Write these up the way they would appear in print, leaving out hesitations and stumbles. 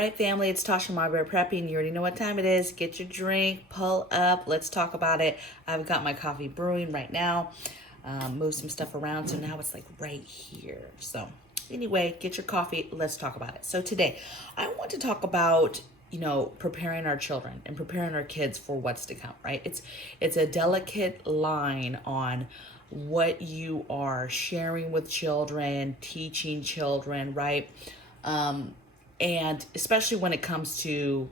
right, family, it's Tasha MamabearPrepping. You already know what time it is. Get your drink, pull up, let's talk about it. I've got my coffee brewing right now. Move some stuff around, so now it's like right here. So anyway, get your coffee, let's talk about it. So today, I want to talk about preparing our children and preparing our kids for what's to come, right? It's a delicate line on what you are sharing with children, teaching children, right? And especially when it comes to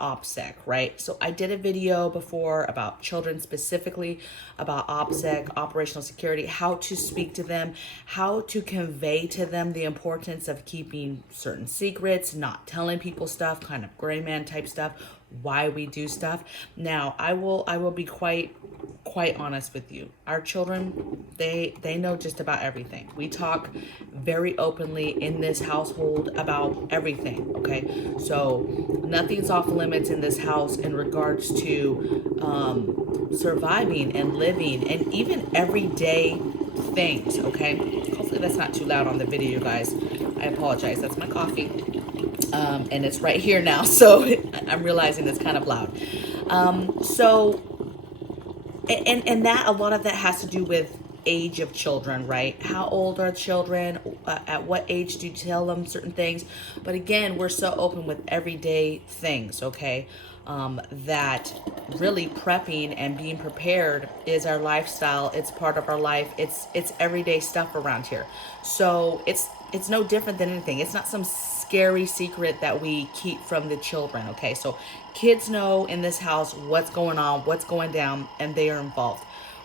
OPSEC, right? So I did a video before about children, specifically about OPSEC, operational security, how to speak to them, how to convey to them the importance of keeping certain secrets, not telling people stuff, kind of gray man type stuff, why we do stuff. Now, I will be quite honest with you. Our children, they know just about everything. We talk very openly in this household about everything, okay? So nothing's off limits in this house in regards to surviving and living and even everyday things, okay? Hopefully that's not too loud on the video, you guys. I apologize. That's my coffee. And it's right here now, so I'm realizing it's kind of loud. And that, a lot of that has to do with age of children, right? How old are children? At what age do you tell them certain things? But again, we're so open with everyday things, okay? That really prepping and being prepared is our lifestyle. It's part of our life. It's everyday stuff around here. So it's no different than anything. It's not some scary secret that we keep from the children, okay? So kids know in this house what's going on, what's going down, and they are involved.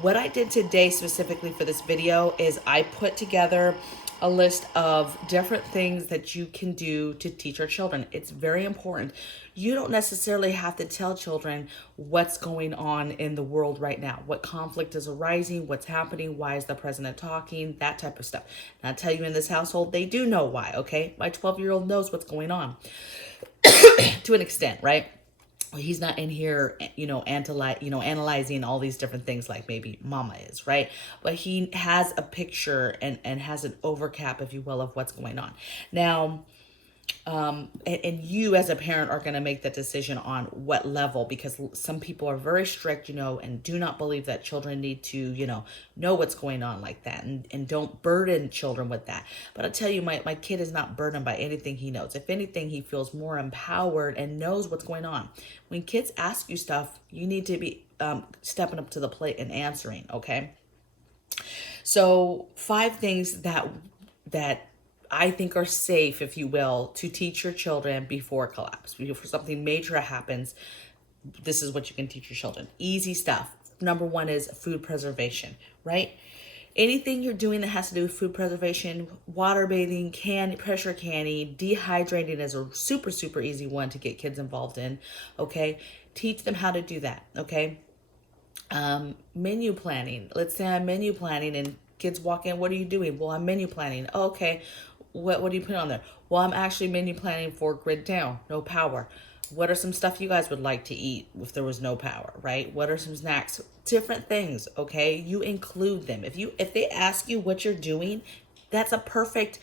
What I did today specifically for this video is I put together a list of different things that you can do to teach our children. It's very important. You don't necessarily have to tell children what's going on in the world right now, what conflict is arising, what's happening, why is the president talking, that type of stuff. And I'll tell you, in this household, they do know why, okay? My 12-year-old knows what's going on to an extent, right? He's not in here, analyzing all these different things like maybe mama is, right? But he has a picture and has an overcap, if you will, of what's going on. Now, and you as a parent are going to make that decision on what level, because some people are very strict, and do not believe that children need to, know what's going on like that, and don't burden children with that. But I'll tell you, my kid is not burdened by anything he knows. If anything, he feels more empowered and knows what's going on. When kids ask you stuff, you need to be stepping up to the plate and answering, okay? So 5 things that I think are safe, if you will, to teach your children before collapse. Before something major happens, this is what you can teach your children. Easy stuff. Number 1 is food preservation, right? Anything you're doing that has to do with food preservation, water bathing, pressure canning, dehydrating is a super, super easy one to get kids involved in, okay? Teach them how to do that, okay? Menu planning. Let's say I'm menu planning and kids walk in, what are you doing? Well, I'm menu planning. Oh, okay. What do you put on there? Well, I'm actually menu planning for grid down, no power. What are some stuff you guys would like to eat if there was no power, right? What are some snacks? Different things, okay? You include them. If they ask you what you're doing, that's a perfect,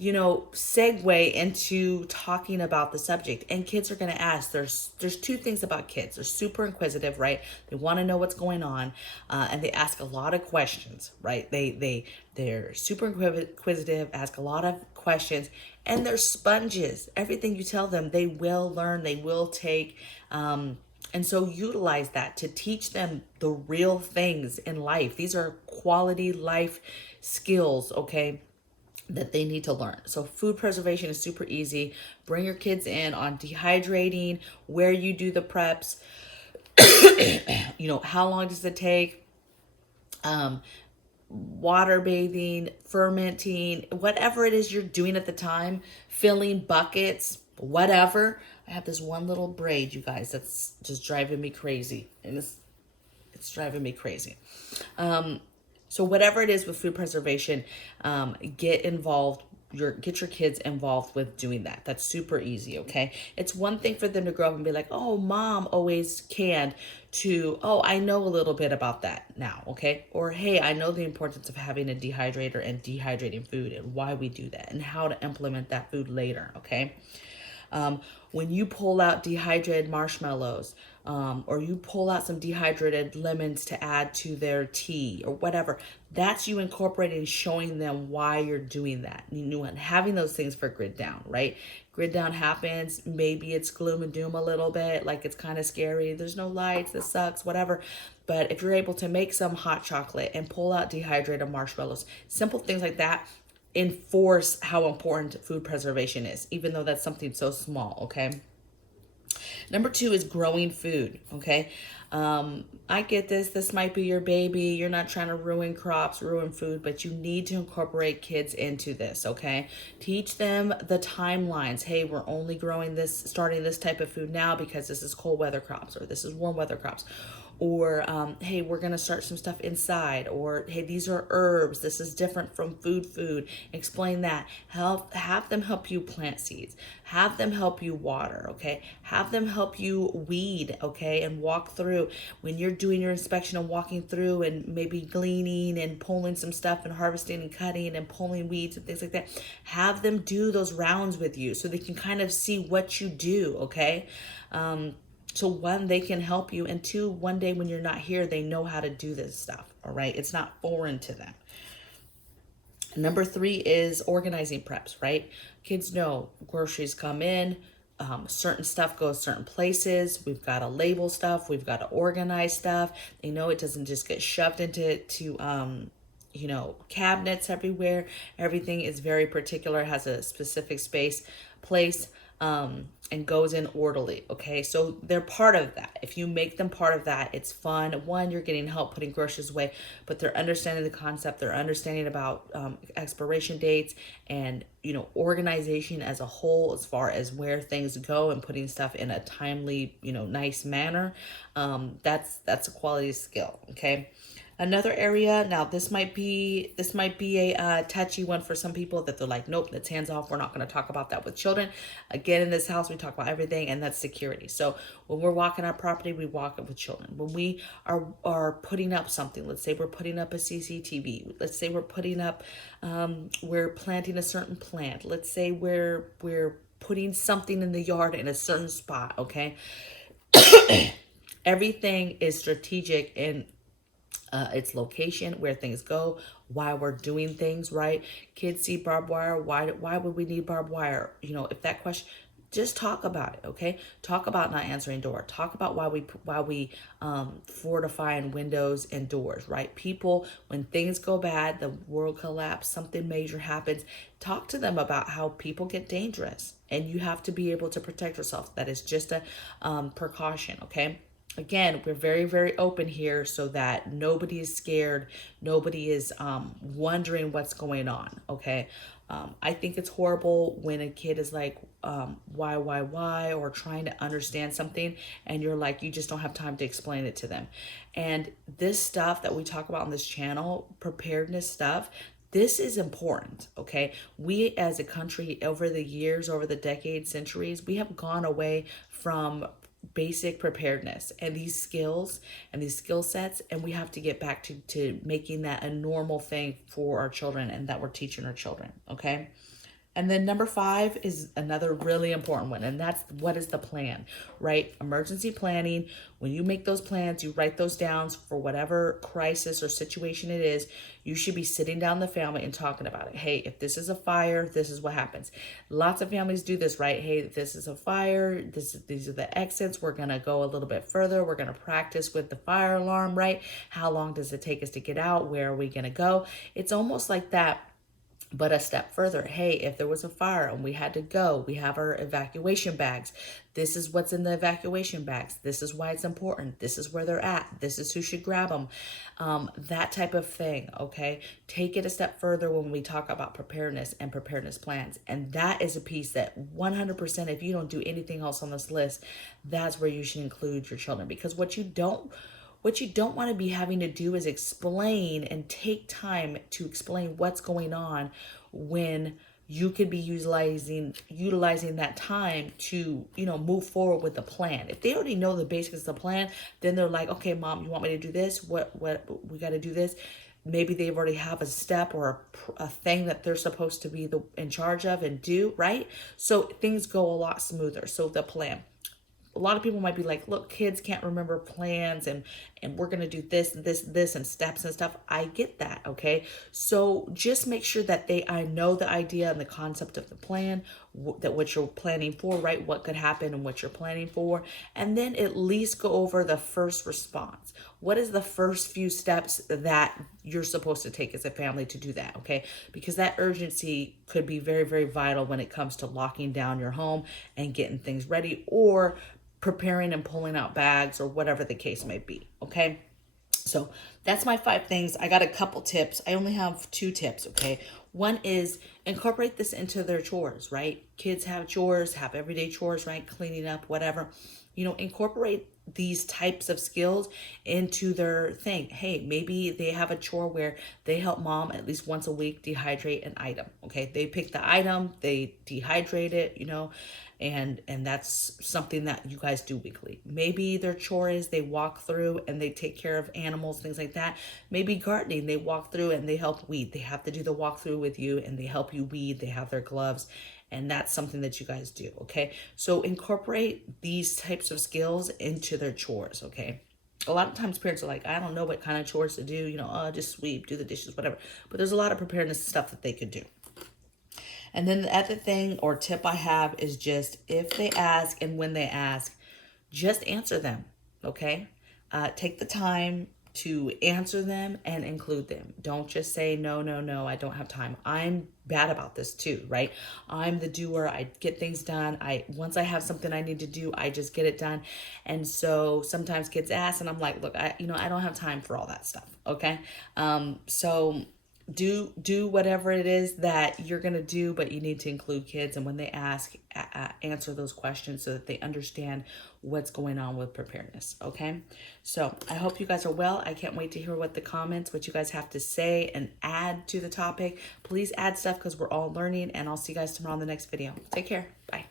segue into talking about the subject. And kids are going to ask. There's 2 things about kids. They're super inquisitive, right? They want to know what's going on, and they ask a lot of questions, right? They're super inquisitive, ask a lot of questions, and they're sponges. Everything you tell them, they will learn, they will take. And so utilize that to teach them the real things in life. These are quality life skills, okay, that they need to learn. So food preservation is super easy. Bring your kids in on dehydrating, where you do the preps, how long does it take, water bathing, fermenting, whatever it is you're doing at the time, filling buckets, whatever. I have this one little braid, you guys, that's just driving me crazy. And it's driving me crazy. So whatever it is with food preservation, get involved. Get your kids involved with doing that. That's super easy, okay? It's one thing for them to grow up and be like, oh, mom always canned, to, oh, I know a little bit about that now, okay? Or, hey, I know the importance of having a dehydrator and dehydrating food and why we do that and how to implement that food later, okay? When you pull out dehydrated marshmallows, or you pull out some dehydrated lemons to add to their tea or whatever, that's you incorporating, showing them why you're doing that. You know, and having those things for grid down, right? Grid down happens. Maybe it's gloom and doom a little bit, like it's kind of scary. There's no lights, this sucks, whatever. But if you're able to make some hot chocolate and pull out dehydrated marshmallows, simple things like that enforce how important food preservation is, even though that's something so small, okay? Number two is growing food, okay? I get this. This might be your baby. You're not trying to ruin crops, ruin food, but you need to incorporate kids into this, okay? Teach them the timelines. Hey, we're only growing this, starting this type of food now because this is cold weather crops, or this is warm weather crops. Or, hey, we're going to start some stuff inside. Or, hey, these are herbs. This is different from food. Explain that. Have them help you plant seeds. Have them help you water, okay? Have them help you weed, okay? And walk through. When you're doing your inspection and walking through and maybe gleaning and pulling some stuff and harvesting and cutting and pulling weeds and things like that, have them do those rounds with you so they can kind of see what you do, okay? So one, they can help you, and two, one day when you're not here, they know how to do this stuff, all right? It's not foreign to them. Number three is organizing preps, right? Kids know groceries come in, certain stuff goes certain places. We've got to label stuff. We've got to organize stuff. They know it doesn't just get shoved into cabinets everywhere. Everything is very particular, has a specific place, and goes in orderly. Okay, so they're part of that. If you make them part of that, it's fun. One, you're getting help putting groceries away, but they're understanding the concept. They're understanding about expiration dates and organization as a whole, as far as where things go and putting stuff in a timely, nice manner. That's a quality skill. Okay. Another area, now this might be a touchy one for some people, that they're like, nope, that's hands off. We're not going to talk about that with children. Again, in this house, we talk about everything, and that's security. So when we're walking our property, we walk it with children. When we are putting up something, let's say we're putting up a CCTV. Let's say we're putting up, we're planting a certain plant. Let's say we're putting something in the yard in a certain spot. Okay, everything is strategic in its location, where things go, why we're doing things, right? Kids see barbed wire. Why would we need barbed wire? If that question, just talk about it, okay? Talk about not answering door. Talk about why we fortifying windows and doors, right? People, when things go bad, the world collapse, something major happens, talk to them about how people get dangerous, and you have to be able to protect yourself. That is just a precaution, okay? Again, we're very, very open here so that nobody is scared. Nobody is wondering what's going on, okay? I think it's horrible when a kid is like, why, or trying to understand something, and you're like, you just don't have time to explain it to them. And this stuff that we talk about on this channel, preparedness stuff, this is important, okay? We as a country, over the years, over the decades, centuries, we have gone away from basic preparedness and these skills and these skill sets, and we have to get back to making that a normal thing for our children, and that we're teaching our children, okay? And then number 5 is another really important one, and that's, what is the plan, right? Emergency planning. When you make those plans, you write those down for whatever crisis or situation it is. You should be sitting down the family and talking about it. Hey, if this is a fire, this is what happens. Lots of families do this, right? Hey, if this is a fire, these are the exits. We're going to go a little bit further. We're going to practice with the fire alarm, right? How long does it take us to get out? Where are we going to go? It's almost like that, but a step further. Hey, if there was a fire and we had to go, we have our evacuation bags. This is what's in the evacuation bags. This is why it's important. This is where they're at. This is who should grab them. That type of thing, okay? Take it a step further when we talk about preparedness and preparedness plans. And that is a piece that 100%, if you don't do anything else on this list, that's where you should include your children. Because what you don't want to be having to do is explain and take time to explain what's going on, when you could be utilizing that time to, move forward with the plan. If they already know the basics of the plan, then they're like, okay, mom, you want me to do this? What we got to do this? maybe they already have a step or a thing that they're supposed to be in charge of and do, right? So things go a lot smoother. So the plan. A lot of people might be like, look, kids can't remember plans, and we're going to do this and steps and stuff. I get that. Okay. So just make sure that I know the idea and the concept of the plan, that what you're planning for, right? What could happen and what you're planning for. And then at least go over the first response. What is the first few steps that you're supposed to take as a family to do that? Okay. Because that urgency could be very, very vital when it comes to locking down your home and getting things ready, or preparing and pulling out bags, or whatever the case may be. Okay. So that's my 5 things. I got a couple tips. I only have 2 tips. Okay. One is incorporate this into their chores, right? Kids have chores, have everyday chores, right? Cleaning up, whatever. Incorporate these types of skills into their thing. Hey, maybe they have a chore where they help mom at least once a week dehydrate an item. Okay. They pick the item, they dehydrate it, and that's something that you guys do weekly. Maybe their chore is they walk through and they take care of animals, things like that. Maybe gardening, they walk through and they help weed. They have to do the walkthrough with you and they help you weed. They have their gloves, and that's something that you guys do. Okay. So incorporate these types of skills into their chores. Okay. A lot of times parents are like, I don't know what kind of chores to do, just sweep, do the dishes, whatever. But there's a lot of preparedness stuff that they could do. And then the other thing or tip I have is just, if they ask and when they ask, just answer them. Okay. Take the time to answer them and include them. Don't just say, no, no, no, I don't have time. I'm bad about this too, right? I'm the doer. I get things done. Once I have something I need to do, I just get it done. And so sometimes kids ask and I'm like, look, I don't have time for all that stuff. Okay. So do whatever it is that you're going to do, but you need to include kids. And when they ask, answer those questions so that they understand what's going on with preparedness. Okay. So I hope you guys are well. I can't wait to hear what you guys have to say and add to the topic. Please add stuff because we're all learning, and I'll see you guys tomorrow in the next video. Take care. Bye.